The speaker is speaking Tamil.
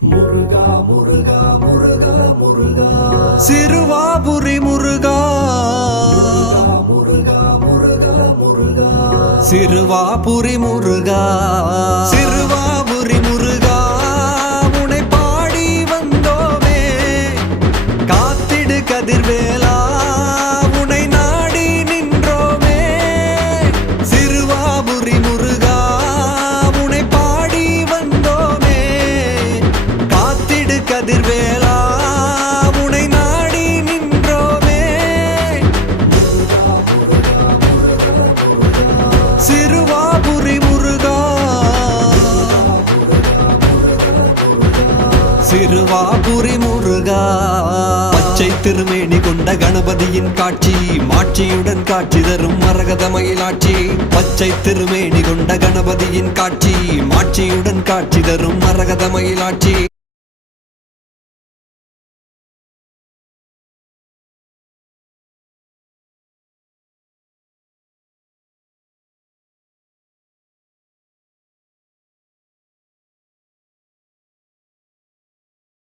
முருகா முருகா சிறுவாபுரி முருகா. சிறுவாபுரி கதிர்வேலா உனை நாடி நின்றோமே? சிறுவாபுரி முருகா. சிறுவாபுரி முருகா. பச்சை திருமேனி கொண்ட கணபதியின் காட்சி மாட்சியுடன் காட்சி தரும் மரகத மயிலாட்சி. பச்சை திருமேனி கொண்ட கணபதியின் காட்சி மாட்சியுடன் காட்சி தரும் மரகத மயிலாட்சி.